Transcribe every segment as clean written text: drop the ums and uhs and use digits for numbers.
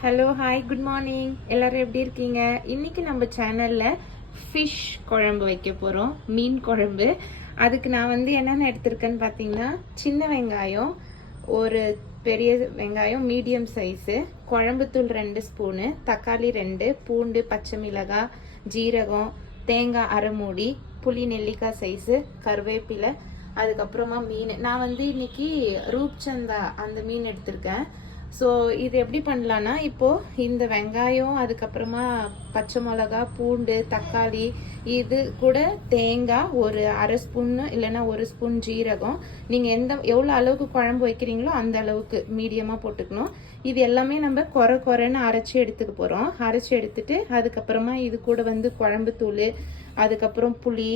Hello hi good morning. எல்லாரும் எப்படி இருக்கீங்க? இன்னைக்கு நம்ம சேனலில் ஃபிஷ் குழம்பு வைக்க போகிறோம், மீன் குழம்பு. அதுக்கு நான் என்னென்ன எடுத்திருக்கேன்னு பார்த்தீங்கன்னா, சின்ன வெங்காயம் ஒரு பெரிய வெங்காயம் மீடியம் சைஸு, குழம்புத்தூள் 2 ஸ்பூனு, தக்காளி 2, பூண்டு, பச்சை மிளகாய், ஜீரகம், தேங்காய் அரை மூடி, புளி நெல்லிக்காய் சைஸு, கருவேப்பிலை, அதுக்கப்புறமா மீன். நான் இன்னைக்கு ரூப்சந்தா அந்த மீன் எடுத்திருக்கேன். ஸோ இது எப்படி பண்ணலான்னா, இப்போது இந்த வெங்காயம், அதுக்கப்புறமா பச்சை மிளகா, பூண்டு, தக்காளி, இது கூட தேங்காய் ஒரு அரை ஸ்பூன்னு இல்லைன்னா 1 ஸ்பூன் ஜீரகம், நீங்கள் எவ்வளோ அளவுக்கு குழம்பு வைக்கிறீங்களோ அந்த அளவுக்கு மீடியமாக போட்டுக்கணும். இது எல்லாமே நம்ம குறைன்னு அரைச்சி எடுத்துக்க போகிறோம். அரைச்சி எடுத்துட்டு அதுக்கப்புறமா இது கூட குழம்பு தூள், அதுக்கப்புறம் புளி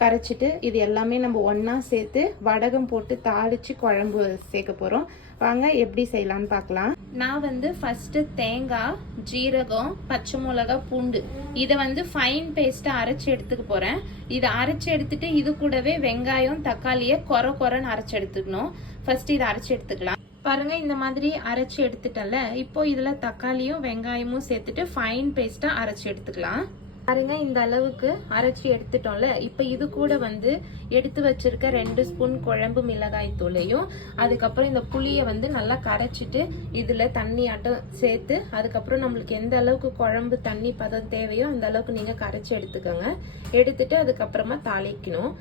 கரைச்சிட்டு இது எல்லாமே நம்ம ஒன்றா சேர்த்து வடகம் போட்டு தாளித்து குழம்பு சேர்க்க போகிறோம். வாங்க எப்படி செய்யலான்னு பார்க்கலாம். நான் ஃபஸ்ட்டு தேங்காய், ஜீரகம், பச்சை மிளகா, பூண்டு இதை ஃபைன் பேஸ்ட்டாக அரைச்சி எடுத்துக்க போகிறேன். இதை அரைச்சி எடுத்துட்டு இது கூடவே வெங்காயம், தக்காளியை குறைன்னு அரைச்சி எடுத்துக்கணும். ஃபஸ்ட்டு இதை அரைச்சி எடுத்துக்கலாம். பாருங்க, இந்த மாதிரி அரைச்சி எடுத்துட்டல. இப்போ இதில் தக்காளியும் வெங்காயமும் சேர்த்துட்டு ஃபைன் பேஸ்ட்டாக அரைச்சி எடுத்துக்கலாம். பாருங்க, இந்த அளவுக்கு அரைச்சி எடுத்துட்டோம்ல. இப்போ இது கூட எடுத்து வச்சிருக்க 2 ஸ்பூன் குழம்பு மிளகாய் தூளையும், அதுக்கப்புறம் இந்த புளியை நல்லா கரைச்சிட்டு இதுல தண்ணி ஆட்டம் சேர்த்து, அதுக்கப்புறம் நம்மளுக்கு எந்த அளவுக்கு குழம்பு தண்ணி பதம் தேவையோ அந்த அளவுக்கு நீங்க கரைச்சி எடுத்துக்கோங்க. எடுத்துட்டு அதுக்கப்புறமா தாளிக்கணும்.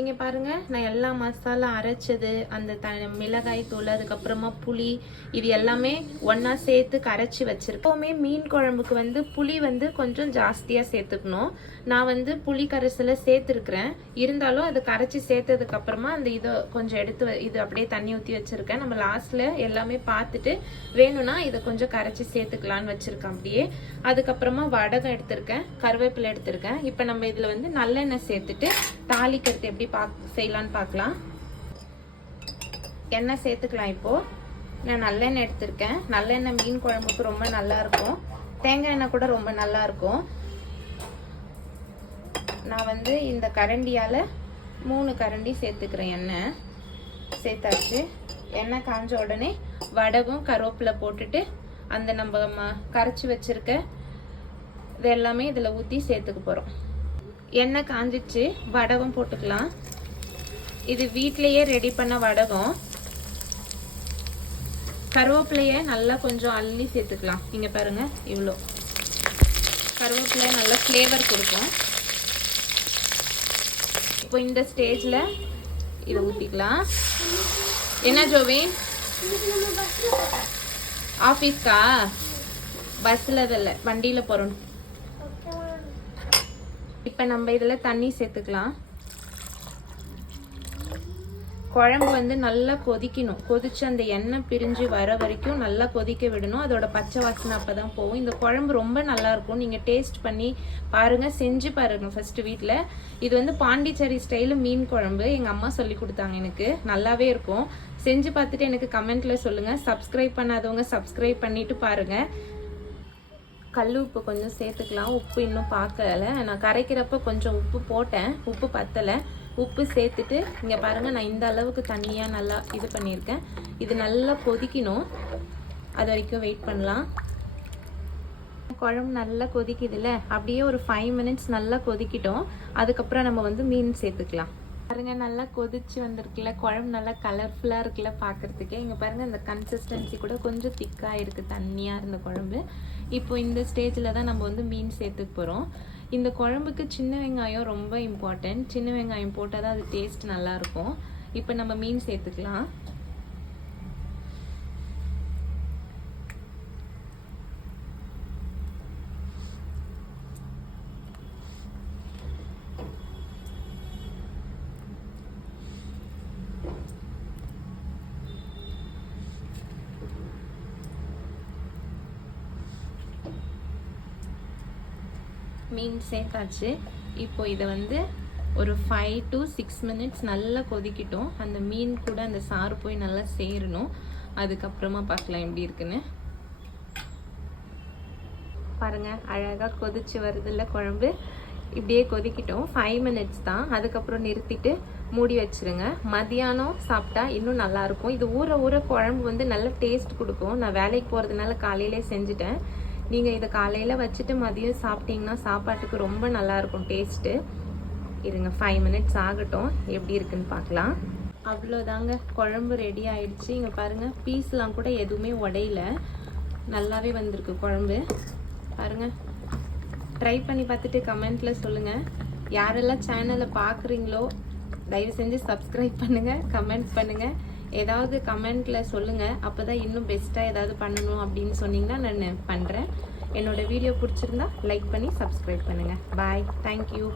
இங்கே பாருங்க, நான் எல்லா மசாலா அரைச்சது, அந்த மிளகாய் தூள், அதுக்கப்புறமா புளி, இது எல்லாமே ஒன்றா சேர்த்து கரைச்சி வச்சிருக்கேன். எப்போவுமே மீன் குழம்புக்கு புளி கொஞ்சம் ஜாஸ்தியாக சேர்த்துக்கணும். நான் புளி கரைசலை சேர்த்துருக்குறேன். இருந்தாலும் அது கரைச்சி சேர்த்ததுக்கப்புறமா அந்த இதை கொஞ்சம் எடுத்து இது அப்படியே தண்ணி ஊற்றி வச்சுருக்கேன். நம்ம லாஸ்ட்டில் எல்லாமே பார்த்துட்டு வேணும்னா இதை கொஞ்சம் கரைச்சி சேர்த்துக்கலான்னு வச்சுருக்கேன் அப்படியே. அதுக்கப்புறமா வடகம் எடுத்திருக்கேன், கருவேப்பிலை எடுத்திருக்கேன். இப்போ நம்ம இதில் நல்லெண்ணெய் சேர்த்துட்டு தாளிக்கிறது எப்படி செய்யலான்னு பார்க்கலாம். எண்ணெய் சேர்த்துக்கலாம். இப்போ நான் நல்லெண்ணெய் எடுத்திருக்கேன். நல்லெண்ணெய் மீன் குழம்புக்கு ரொம்ப நல்லா இருக்கும். தேங்காய் எண்ணெய் கூட ரொம்ப நல்லா இருக்கும். நான் இந்த கரண்டியால 3 கரண்டி சேர்த்துக்கிறேன். எண்ணெய் சேர்த்தாச்சு. எண்ணெய் காஞ்ச உடனே வடகம், கருவேப்பிலை போட்டுட்டு அந்த நம்ம கரைச்சி வச்சிருக்க இது எல்லாமே இதில் ஊற்றி சேர்த்துக்க போகிறோம். எண்ணெய் காஞ்சிச்சு, வடகம் போட்டுக்கலாம். இது வீட்டிலேயே ரெடி பண்ண வடகம். கருவேப்பிலைய நல்லா கொஞ்சம் அள்ளி சேர்த்துக்கலாம். இங்கே பாருங்க, இவ்வளோ கருவேப்பிலை நல்லா ஃப்ளேவர் கொடுக்கும். இப்போ இந்த ஸ்டேஜில் இதை ஊற்றிக்கலாம். என்ன ஜோவின், ஆஃபீஸ்க்கா? பஸ்ஸில் இல்லை, வண்டியில் போகிறோம். இப்போ நம்ம இதில் தண்ணி சேர்த்துக்கலாம். குழம்பு நல்லா கொதிக்கணும். கொதிச்சு அந்த எண்ணெய் பிரிஞ்சு வர வரைக்கும் நல்லா கொதிக்க விடணும். அதோட பச்சை வாசனை அப்பதான் போகும். இந்த குழம்பு ரொம்ப நல்லா இருக்கும். நீங்க டேஸ்ட் பண்ணி பாருங்க, செஞ்சு பாருங்க ஃபர்ஸ்ட் வீட்டில். இது பாண்டிச்சேரி ஸ்டைலு மீன் குழம்பு எங்க அம்மா சொல்லி கொடுத்தாங்க. எனக்கு நல்லாவே இருக்கும். செஞ்சு பார்த்துட்டு எனக்கு கமெண்ட்ல சொல்லுங்க. சப்ஸ்கிரைப் பண்ணாதவங்க சப்ஸ்கிரைப் பண்ணிட்டு பாருங்க. கல் உப்பு கொஞ்சம் சேர்த்துக்கலாம். உப்பு இன்னும் பார்க்கல. நான் கரைக்கிறப்ப கொஞ்சம் உப்பு போட்டேன், உப்பு பத்தலை. உப்பு சேர்த்துட்டு இங்கே பாருங்கள், நான் இந்த அளவுக்கு தண்ணியாக நல்லா இது பண்ணியிருக்கேன். இது நல்லா கொதிக்கணும். அது வரைக்கும் வெயிட் பண்ணலாம். குழம்பு நல்லா கொதிக்குதுல்ல, அப்படியே ஒரு 5 மினிட்ஸ் நல்லா கொதிக்கிட்டோம். அதுக்கப்புறம் நம்ம மீன் சேர்த்துக்கலாம். பாருங்க, நல்லா கொதிச்சு வந்திருக்குல்ல, குழம்பு நல்லா கலர்ஃபுல்லாக இருக்குல்ல பார்க்குறதுக்கே. இங்கே பாருங்கள், இந்த கன்சிஸ்டன்சி கூட கொஞ்சம் திக்காக இருக்குது, தண்ணியாக இருந்த குழம்பு. இப்போ இந்த ஸ்டேஜில் தான் நம்ம மீன் சேர்த்துக்க போகிறோம். இந்த குழம்புக்கு சின்ன வெங்காயம் ரொம்ப இம்பார்ட்டன்ட். சின்ன வெங்காயம் போட்டால் தான் அது டேஸ்ட் நல்லாயிருக்கும். இப்போ நம்ம மீன் சேர்த்துக்கலாம். மீன் சேர்த்தாச்சு. இப்போ இதை ஒரு 5 to 6 மினிட்ஸ் நல்லா கொதிக்கிட்டோம். அந்த மீன் கூட அந்த சாறு போய் நல்லா சேரணும். அதுக்கப்புறமா பார்க்கலாம் எப்படி இருக்குன்னு. பாருங்க, அழகாக கொதிச்சு வருதுல்ல குழம்பு. இப்படியே கொதிக்கிட்டோம். 5 மினிட்ஸ் தான். அதுக்கப்புறம் நிறுத்திட்டு மூடி வச்சிருங்க. மதியானம் சாப்பிட்டா இன்னும் நல்லாயிருக்கும். இது ஊற ஊற குழம்பு வந்து நல்ல டேஸ்ட் கொடுக்கும். நான் வேலைக்கு போகிறதுனால காலையிலே செஞ்சுட்டேன். நீங்கள் இதை காலையில் வச்சுட்டு மதியம் சாப்பிட்டீங்கன்னா சாப்பாட்டுக்கு ரொம்ப நல்லாயிருக்கும் டேஸ்ட்டு. இருங்க 5 மினிட்ஸ் ஆகட்டும், எப்படி இருக்குன்னு பார்க்கலாம். அவ்வளோதாங்க, குழம்பு ரெடி ஆயிடுச்சு. இங்கே பாருங்கள், பீஸ்லாம் கூட எதுவுமே உடையில, நல்லாவே வந்திருக்கு குழம்பு. பாருங்கள், ட்ரை பண்ணி பார்த்துட்டு கமெண்ட்டில் சொல்லுங்கள். யாரெல்லாம் சேனலை பார்க்குறீங்களோ தயவு செஞ்சு சப்ஸ்கிரைப் பண்ணுங்கள், கமெண்ட் பண்ணுங்கள். ஏதாவது கமெண்ட்டில் சொல்லுங்கள். அப்போ தான் இன்னும் பெஸ்ட்டாக ஏதாவது பண்ணணும் அப்படின்னு சொன்னீங்கன்னா நான் பண்ணுறேன். என்னோடய வீடியோ பிடிச்சிருந்தா லைக் பண்ணி சப்ஸ்கிரைப் பண்ணுங்கள். பாய், தேங்க்யூ.